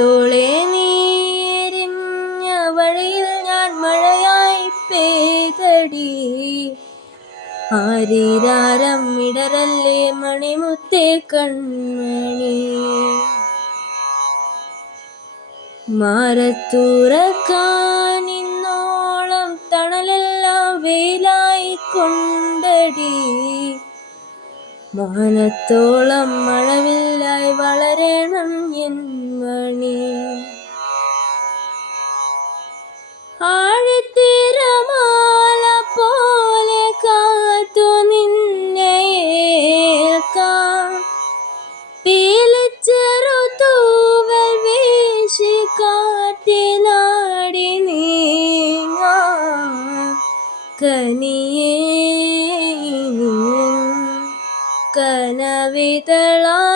മാനത്തോളെ നീരിഞ്ഞ വഴിയിൽ ഞാൻ മഴയായി പെയ്തടി. ആരീരാരം ഇടരല്ലേ മണിമുത്തേ കൺമണി. മാറത്തൂറക്കാനിന്നോളം തണലെല്ലാം വെയിലായി കൊണ്ടടി. മാനത്തോളം മഴവില്ലായി വളരണം എൻ മണി. ആഴിത്തിരമാല പോലെ കാത്തു നിന്നെ ഏൽക്കാം. പീലിച്ചെറു തൂവൽ വീശി കാറ്റിലാടി നീങ്ങാം. കനിയേ കനവിതളാ